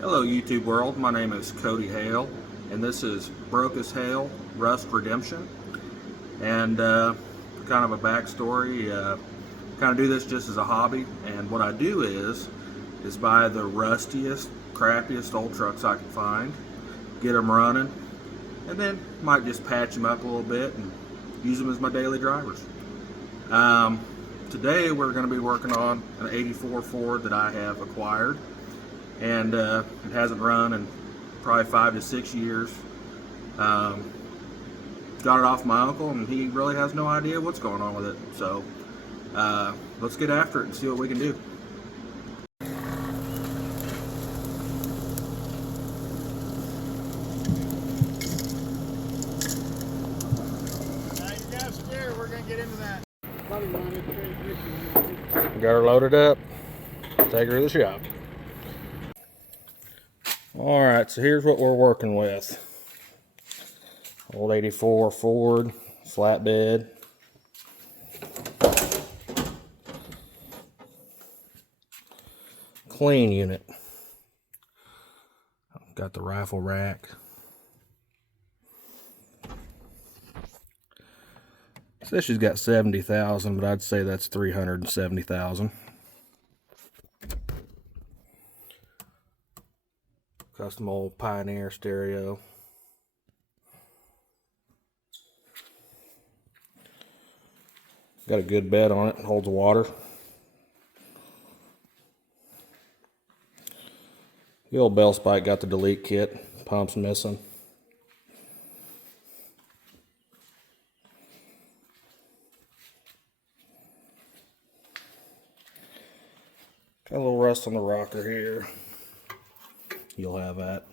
Hello YouTube world, my name is Cody Hale and this is Broke as Hale Rust Redemption. And kind of a backstory, kind of do this just as a hobby, and what I do is buy the rustiest, crappiest old trucks I can find, get them running, and then might just patch them up a little bit and use them as my daily drivers. Today we're going to be working on an 84 Ford that I have acquired, and it hasn't run in probably 5 to 6 years. Got it off my uncle, and he really has no idea what's going on with it. So let's get after it and see what we can do. You got scared. We're gonna get into that. Got her loaded up. Take her to the shop. Alright, so here's what we're working with. Old 84 Ford flatbed. Clean unit. Got the rifle rack. Says she's got 70,000, but I'd say that's 370,000. Custom old Pioneer stereo. Got a good bed on it, holds water. The old bell spike got the delete kit, pump's missing. Got a little rust on the rocker here. You'll have that.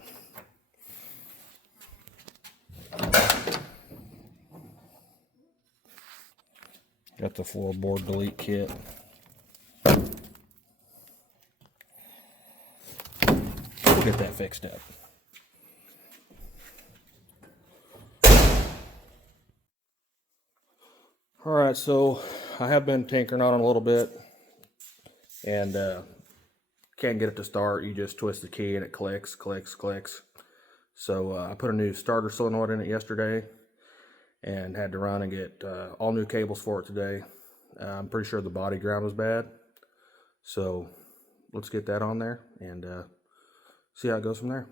Got the floorboard delete kit. We'll get that fixed up. Alright, so I have been tinkering on it a little bit, and can't get it to start. You just twist the key and it clicks. So I put a new starter solenoid in it yesterday and had to run and get all new cables for it today. I'm pretty sure the body ground was bad, so let's get that on there and see how it goes from there.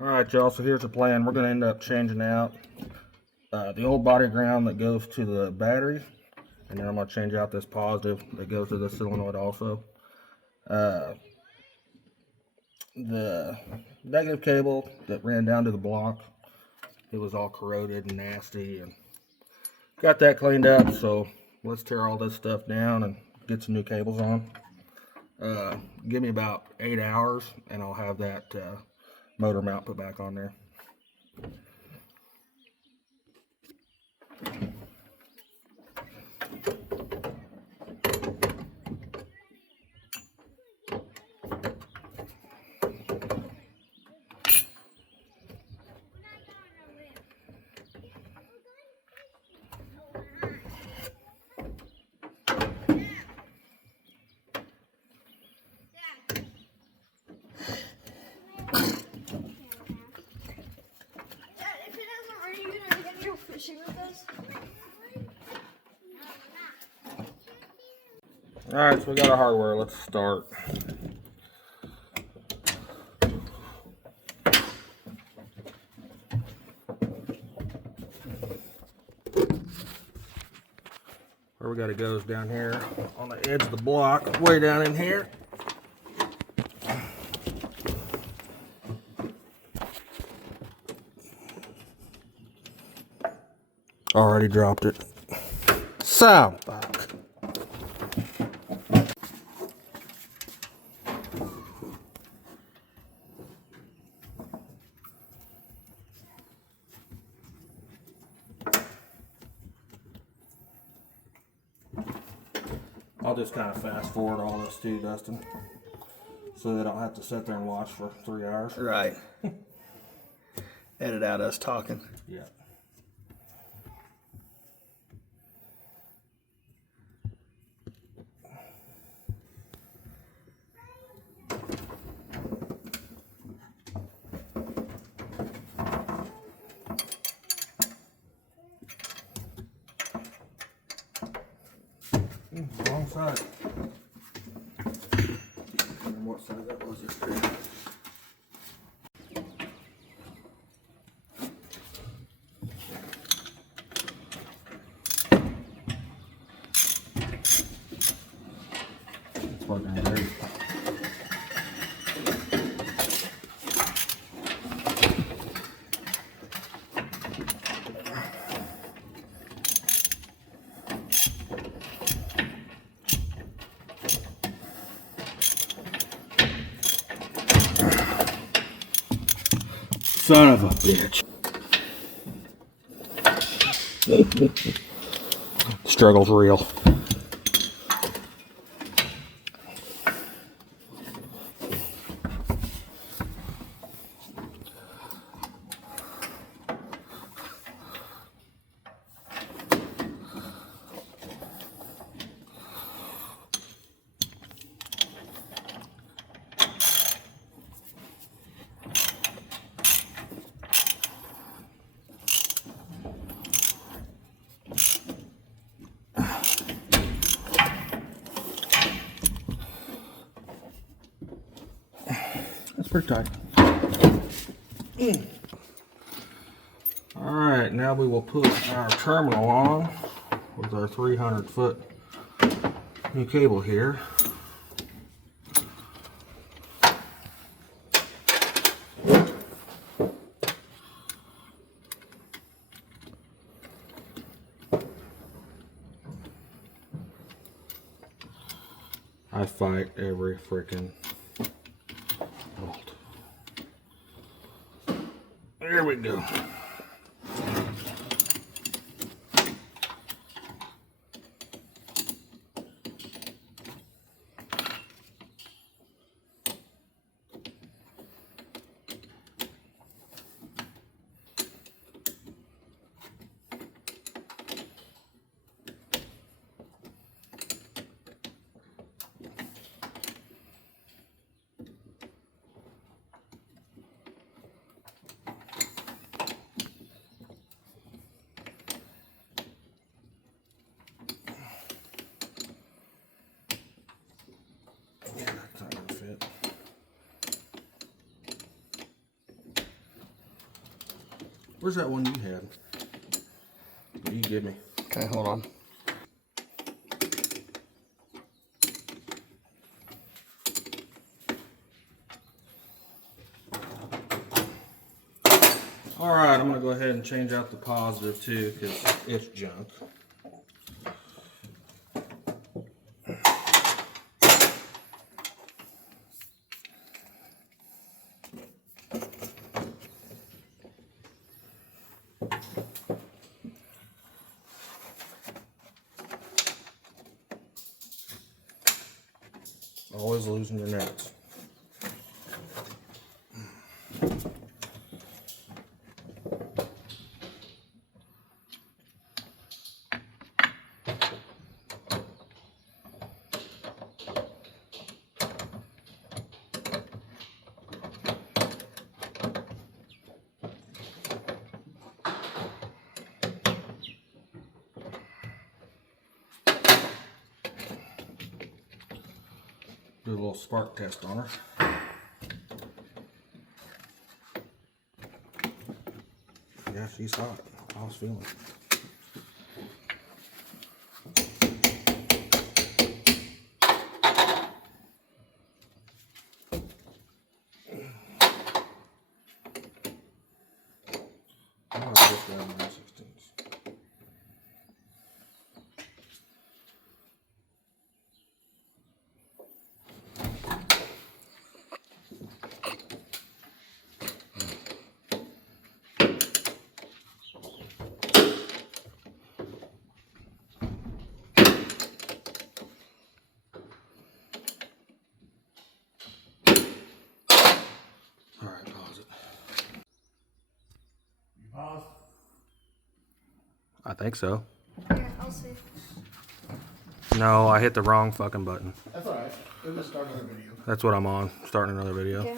Alright y'all, so here's the plan. We're going to end up changing out the old body ground that goes to the battery, and then I'm going to change out this positive that goes to the solenoid also. The negative cable that ran down to the block, it was all corroded and nasty, and got that cleaned up. So let's tear all this stuff down and get some new cables on. Give me about 8 hours and I'll have that motor mount put back on there. Alright, so we got our hardware. Let's start. Where we got to go is down here on the edge of the block, way down in here. Already dropped it. So fuck. I'll just kind of fast forward all this too, Dustin, so that I don't have to sit there and watch for 3 hours. Right. Edit out us talking. Yeah. side. And what side that was yesterday. It's fucking dirty. Son of a bitch. Struggle's real. That's pretty tight. Alright, now we will put our terminal on with our 300-foot new cable here. I fight every freaking bolt. There we go. Yeah, that's not gonna fit. Where's that one you had? You give me. Okay, hold on. Alright, I'm gonna go ahead and change out the positive too, because it's junk. Always losing your nuts. Do a little spark test on her. Yeah, she's hot. I was feeling it. Oh, I just got 9/16. Alright, pause it. You pause? I think so. Yeah, I'll see. No, I hit the wrong fucking button. That's alright. We'll just start another video. That's what I'm on. Starting another video. Okay.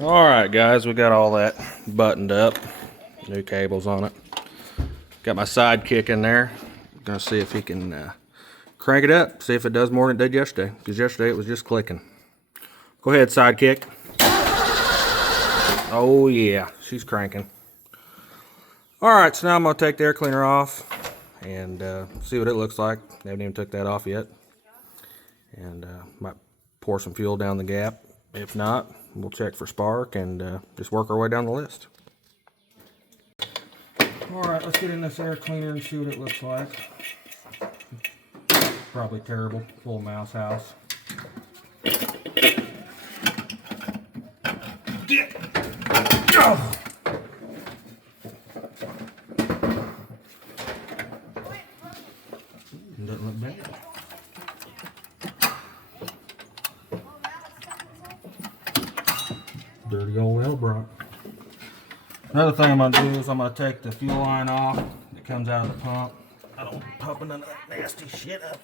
Alright guys, we got all that buttoned up. New cables on it. Got my sidekick in there. Gonna see if he can crank it up, see if it does more than it did yesterday, because yesterday it was just clicking. Go ahead, Sidekick. Oh yeah, she's cranking. Alright, so now I'm going to take the air cleaner off and see what it looks like. I haven't even took that off yet. And might pour some fuel down the gap. If not, we'll check for spark and just work our way down the list. Alright, let's get in this air cleaner and see what it looks like. Probably terrible, full mouse house. Oh. Doesn't look bad. Dirty old Elbrock. Another thing I'm going to do is I'm going to take the fuel line off that comes out of the pump. I don't pump none of that nasty shit up.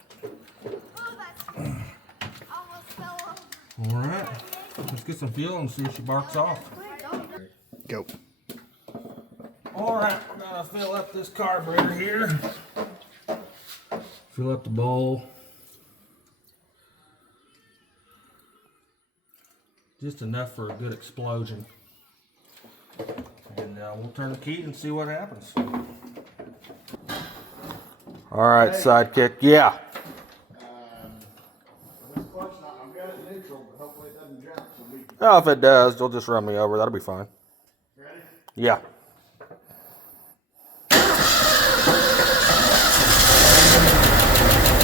Alright, let's get some fuel and see if she barks off. Go. Alright, we're going to fill up this carburetor here. Fill up the bowl. Just enough for a good explosion. And we'll turn the key and see what happens. Alright, hey. Sidekick, yeah. This clutch, I've got it neutral, but hopefully it doesn't jump. Oh, if it does, they'll just run me over. That'll be fine. Ready? Yeah.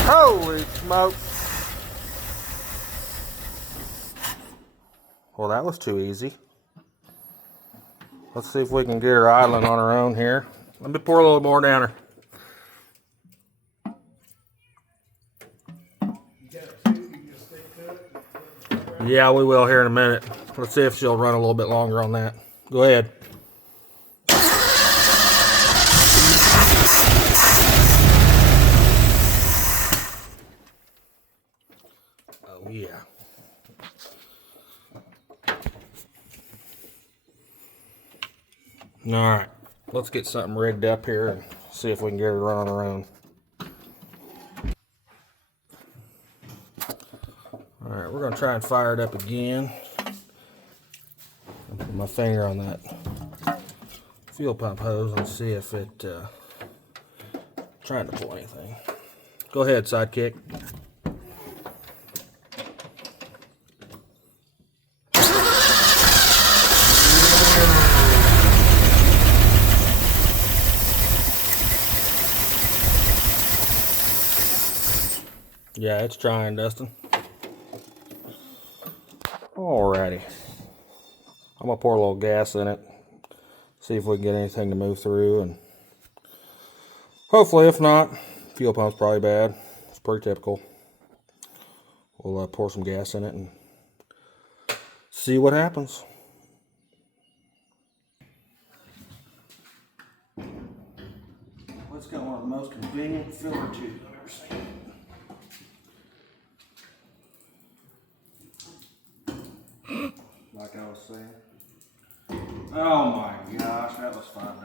Holy smoke. Well, that was too easy. Let's see if we can get her idling on her own here. Let me pour a little more down her. Yeah, we will here in a minute. Let's see if she'll run a little bit longer on that. Go ahead. Oh, yeah. All right, let's get something rigged up here and see if we can get her to run on her own. All right, we're gonna try and fire it up again. I'll put my finger on that fuel pump hose and see if it trying to pull anything. Go ahead, Sidekick. Yeah, it's trying, Dustin. Alrighty. I'm gonna pour a little gas in it. See if we can get anything to move through, and hopefully, if not, fuel pump's probably bad. It's pretty typical. We'll pour some gas in it and see what happens. Let's get one of the most convenient filler tubes I've ever seen. Like I was saying. Oh my gosh, that was $5.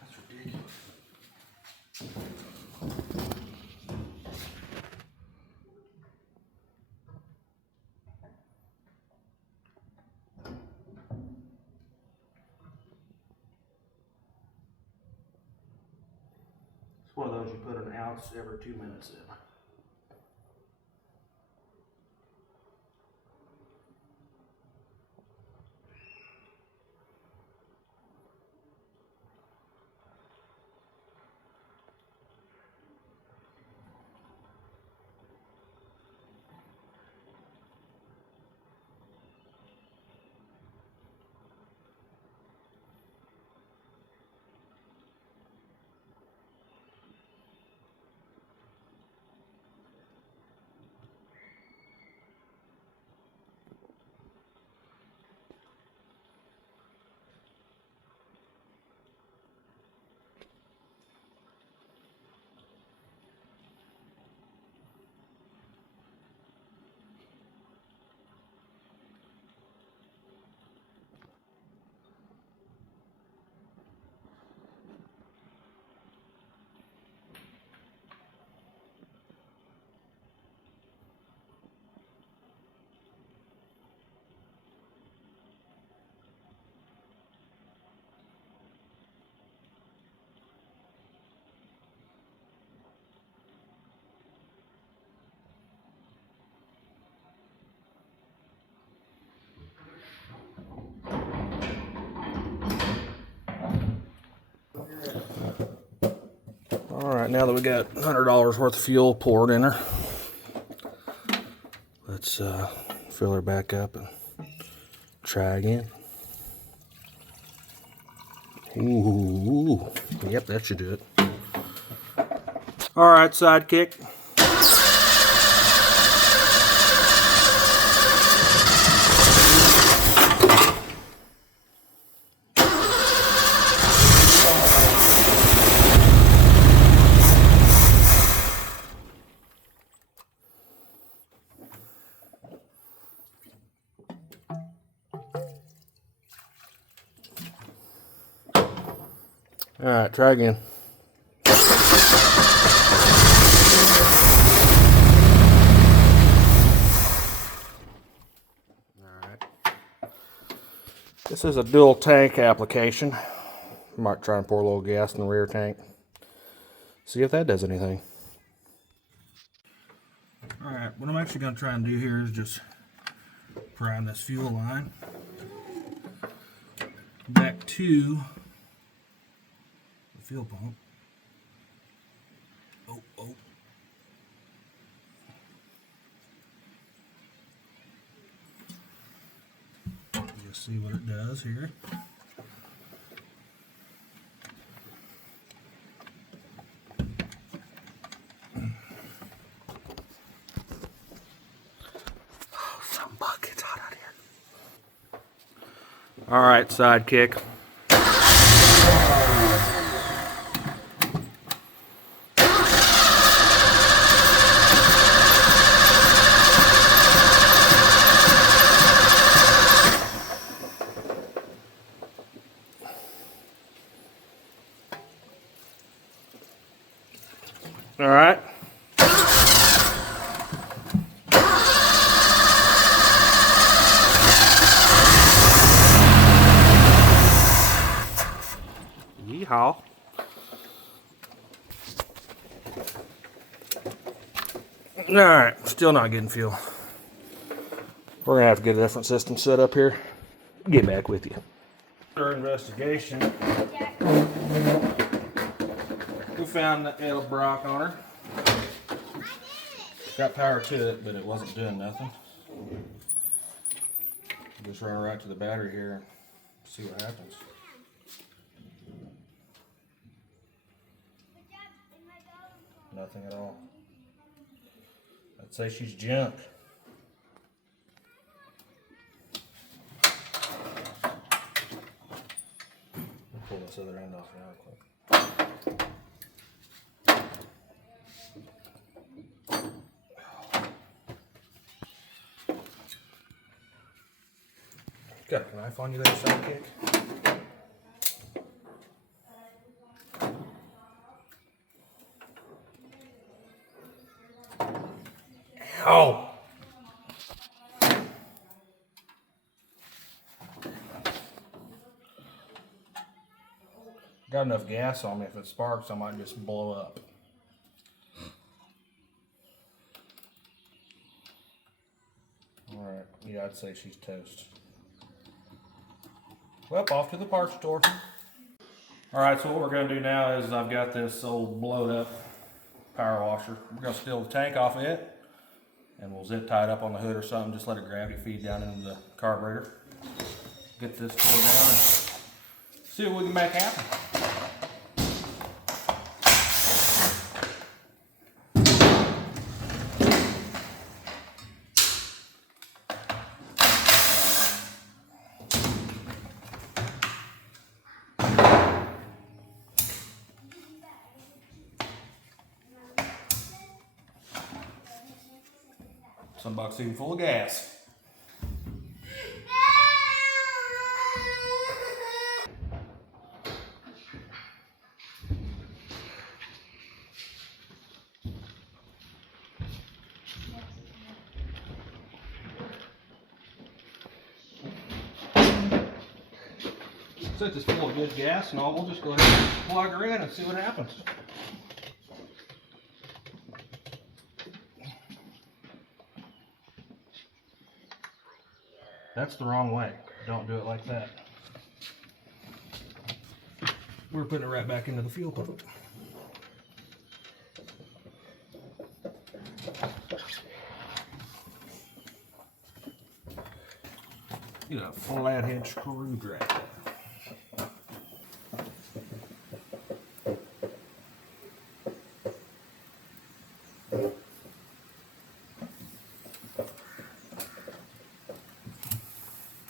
That's ridiculous. It's one of those you put an ounce every 2 minutes in. Alright, now that we got $100 worth of fuel poured in her, let's fill her back up and try again. Ooh, yep, that should do it. Alright, sidekick. Alright, try again. Alright. This is a dual tank application. Might try and pour a little gas in the rear tank. See if that does anything. Alright, what I'm actually going to try and do here is just prime this fuel line back to the fuel pump. Oh. Just see what it does here. Oh, some buckets hot out here. Alright, sidekick. All right. Yeehaw. All right, still not getting fuel. We're gonna have to get a different system set up here. Get back with you. Our investigation. We found the Edelbrock on her. Got power to it, but it wasn't doing nothing. Just run right to the battery here and see what happens. Nothing at all. I'd say she's junk. We'll pull this other end off now quick. Got a knife on you there, sidekick? Ow! Got enough gas on me. If it sparks, I might just blow up. Alright, yeah, I'd say she's toast. Well, off to the parts store. Alright, so what we're going to do now is I've got this old blowed up power washer. We're going to steal the tank off of it, and we'll zip tie it up on the hood or something. Just let it gravity feed down into the carburetor. Get this pulled down and see what we can make happen. Some box even full of gas. Since it's full of good gas and all, we'll just go ahead and plug her in and see what happens. That's the wrong way. Don't do it like that. We're putting it right back into the fuel pump. Get a flathead screwdriver.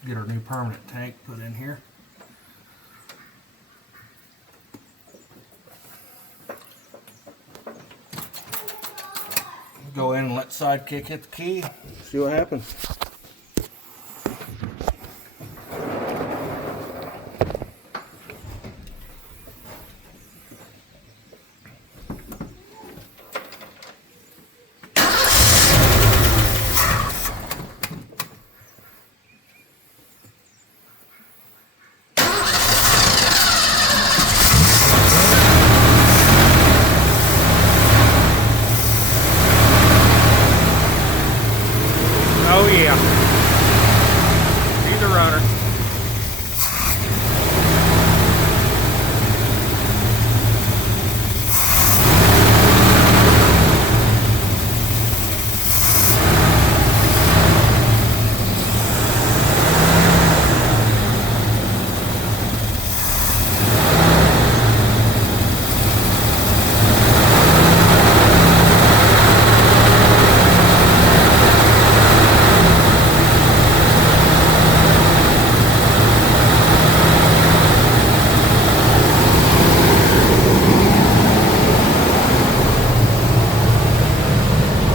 Get our new permanent tank put in here. Go in and let Sidekick hit the key. See what happens. Oh yeah, he's a runner.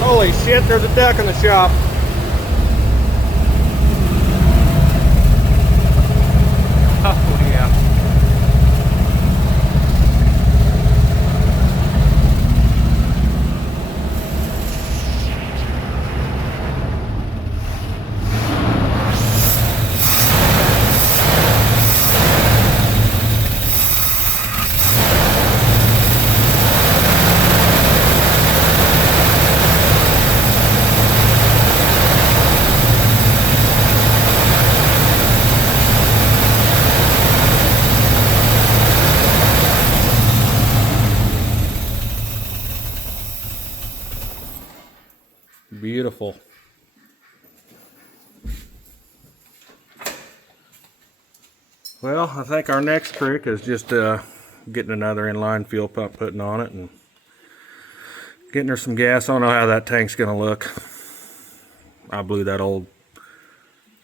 Holy shit, there's a duck in the shop. Oh yeah. Beautiful. Well, I think our next trick is just getting another inline fuel pump putting on it and getting her some gas. I don't know how that tank's gonna look. I blew that old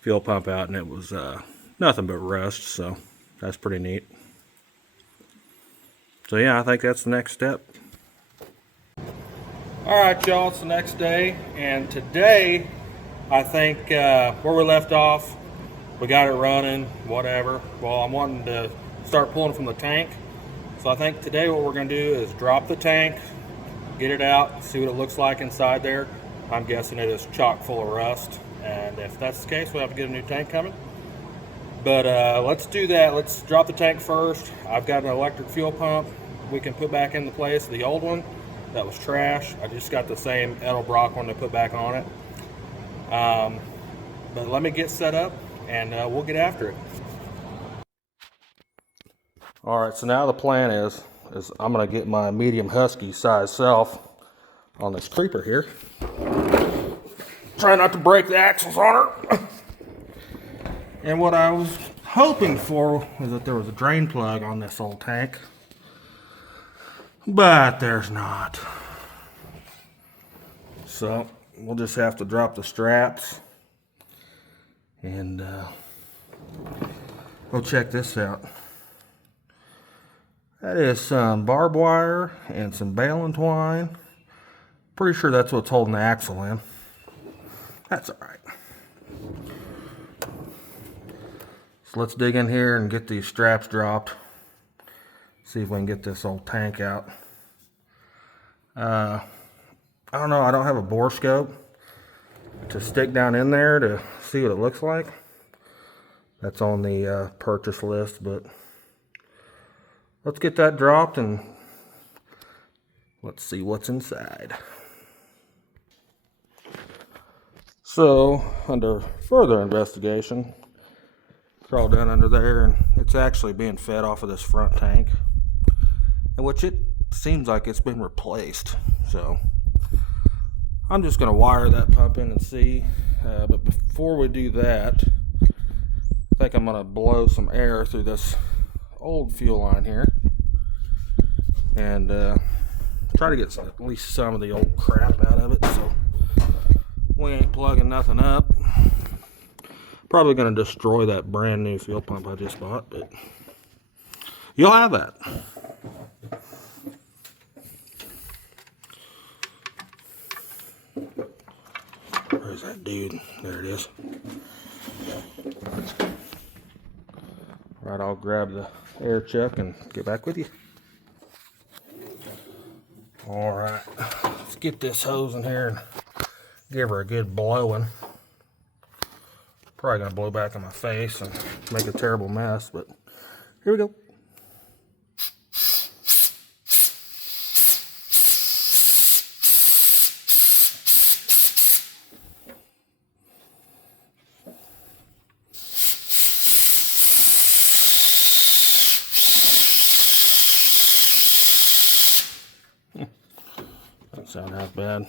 fuel pump out and it was nothing but rust, so that's pretty neat. So yeah, I think that's the next step. Alright y'all, it's the next day, and today I think where we left off, we got it running, whatever. Well, I'm wanting to start pulling from the tank. So I think today what we're going to do is drop the tank, get it out, see what it looks like inside there. I'm guessing it is chock full of rust, and if that's the case, we'll have to get a new tank coming. But let's do that. Let's drop the tank first. I've got an electric fuel pump we can put back into place, the old one that was trash. I just got the same Edelbrock one to put back on it. But let me get set up and we'll get after it. All right, so now the plan is I'm gonna get my medium husky size self on this creeper here. Try not to break the axles on her. And what I was hoping for was that there was a drain plug on this old tank, but there's not. So we'll just have to drop the straps and we'll check this out. That is some barbed wire and some baling twine. Pretty sure that's what's holding the axle in. That's all right. So let's dig in here and get these straps dropped. See if we can get this old tank out. I don't know, I don't have a bore scope to stick down in there to see what it looks like. That's on the purchase list, but let's get that dropped and let's see what's inside. So, under further investigation, crawl down under there, and it's actually being fed off of this front tank, in which it seems like it's been replaced. So I'm just going to wire that pump in and see. But before we do that, I think I'm going to blow some air through this old fuel line here and try to get at least some of the old crap out of it, so we ain't plugging nothing up. Probably going to destroy that brand new fuel pump I just bought, but you'll have that. Where's that dude? There it is. Right, I'll grab the air chuck and get back with you. Alright, let's get this hose in here and give her a good blowing. Probably gonna blow back in my face and make a terrible mess, but here we go. Doesn't sound half bad.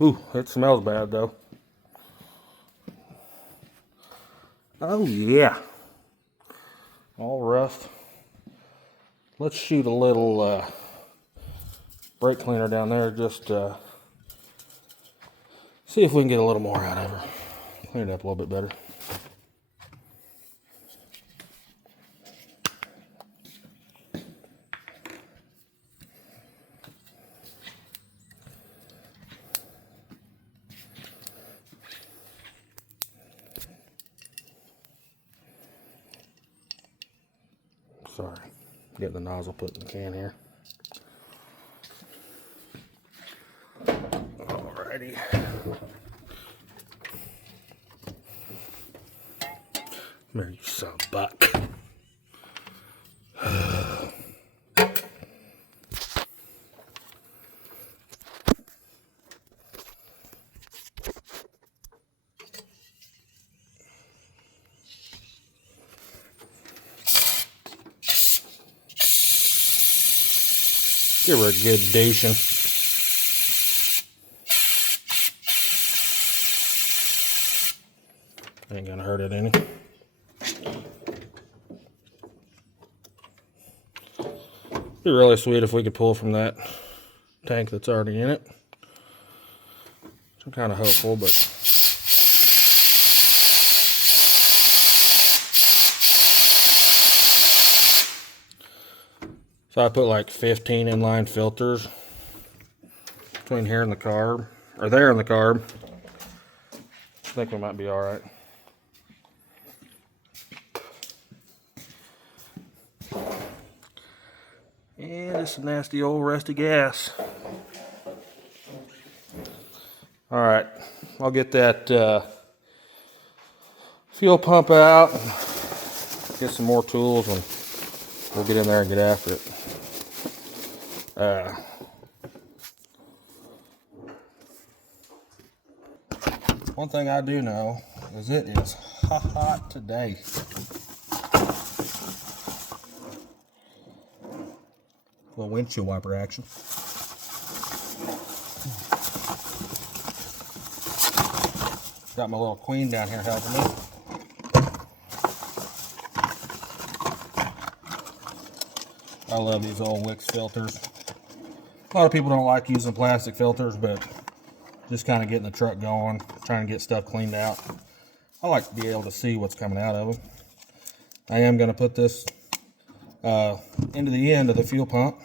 Ooh, it smells bad though. Oh yeah. All rough. Let's shoot a little brake cleaner down there, just see if we can get a little more out of her. Clean it up a little bit better. Sorry, get the nozzle put in the can here. Alrighty. There, you son of a buck. Give her a good dation. Ain't gonna hurt it any. Be really sweet if we could pull from that tank that's already in it. I'm kind of hopeful, but so I put like 15 inline filters between here and the carb, or there and the carb. I think we might be all right. And it's some nasty old rusty gas. All right, I'll get that fuel pump out, get some more tools, and we'll get in there and get after it. One thing I do know is it is hot today. A little windshield wiper action. Got my little queen down here helping me. I love these old Wix filters. A lot of people don't like using plastic filters, but just kind of getting the truck going, trying to get stuff cleaned out. I like to be able to see what's coming out of them. I am going to put this into the end of the fuel pump.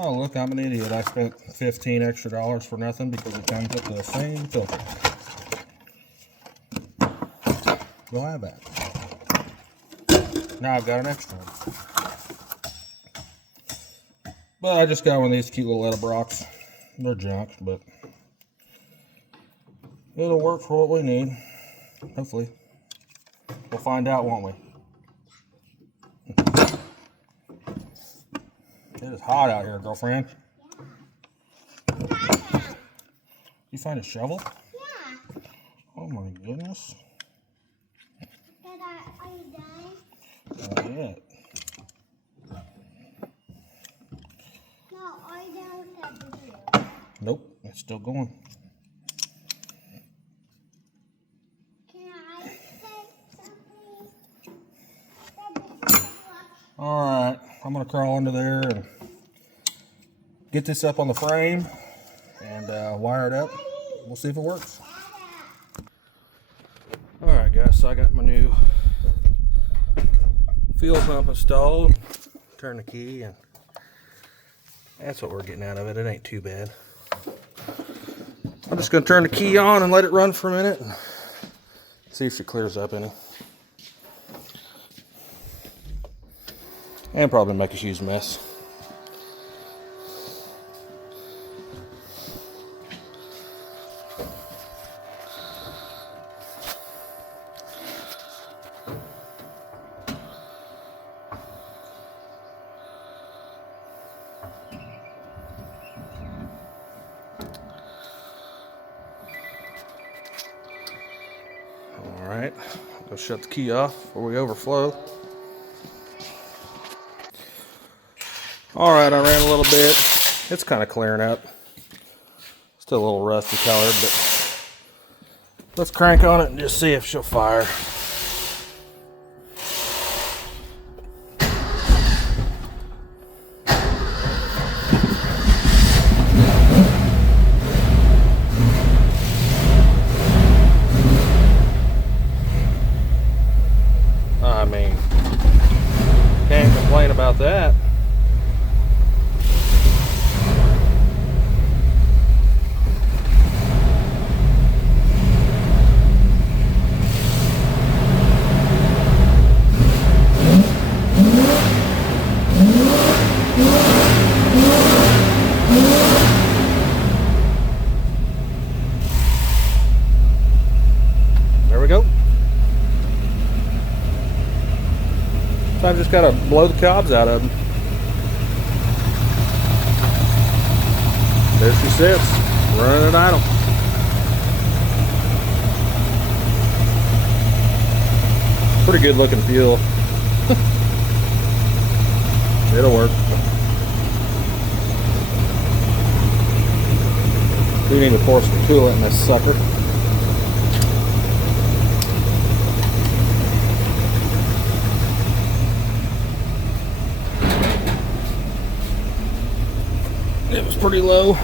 Oh look, I'm an idiot. I spent $15 extra for nothing because it comes with the same filter. Go have that. Now I've got an extra one. But I just got one of these cute little Edelbrocks. They're junk, but it'll work for what we need. Hopefully. We'll find out, won't we? It is hot out here, girlfriend. You find a shovel? Yeah. Oh my goodness. Dad, are you done? Not yet. No, are you done with that video? Nope, it's still going. Can I say something? Dad, Alright, I'm going to crawl under there and get this up on the frame and wire it up. We'll see if it works. Alright guys, so I got my new fuel pump installed. Turn the key and that's what we're getting out of it. It ain't too bad. I'm just going to turn the key on and let it run for a minute and see if she clears up any. And probably make a huge mess. Alright, go shut the key off before we overflow. Alright, I ran a little bit. It's kind of clearing up. Still a little rusty colored, but let's crank on it and just see if she'll fire. I mean, can't complain about that. There we go. So I just gotta blow the cobs out of them. There she sits, running it idle. Pretty good looking fuel. It'll work. We need to pour some coolant in this sucker. It was pretty low.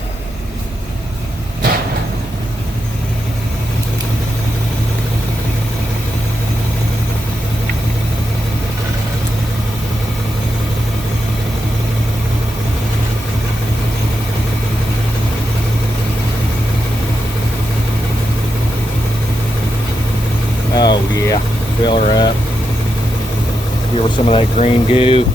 Oh yeah, fill her up. Give her some of that green goo.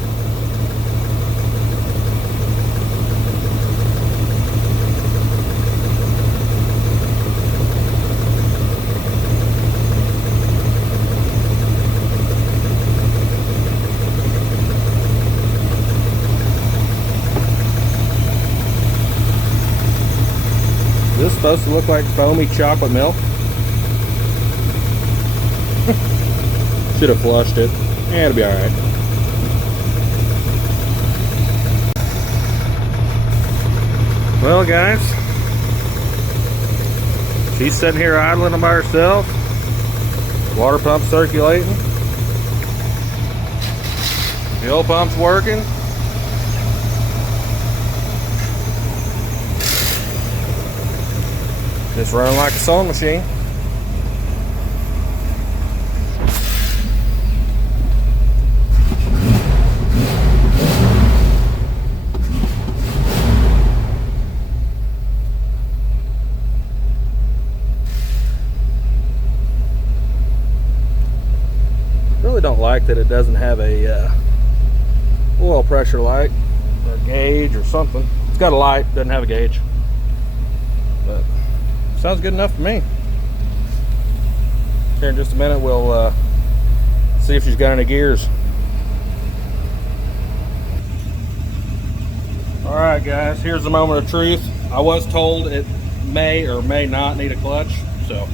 Is this supposed to look like foamy chocolate milk? Should have flushed it. Yeah, it'll be alright. Well guys, she's sitting here idling by herself. Water pump circulating. Fuel pump's working. Just running like a sewing machine. Really don't like that it doesn't have a oil pressure light or a gauge or something. It's got a light, doesn't have a gauge. But sounds good enough for me. Here in just a minute we'll see if she's got any gears. Alright guys, here's the moment of truth. I was told it may or may not need a clutch, so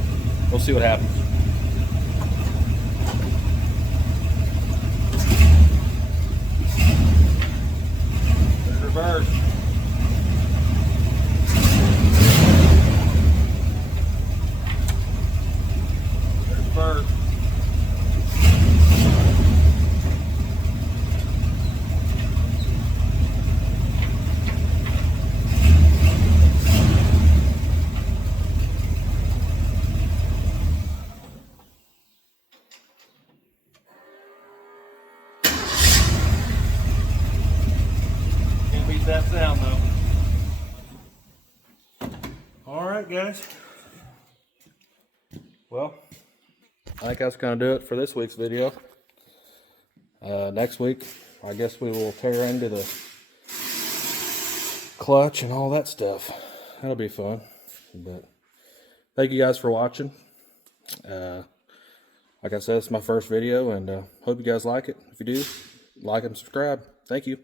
we'll see what happens. There's reverse. There's first. That sound though. Alright guys, well, I think that's gonna do it for this week's video. Next week I guess we will tear into the clutch and all that stuff. That'll be fun. But thank you guys for watching. Like I said, it's my first video, and hope you guys like it. If you do, like and subscribe. Thank you.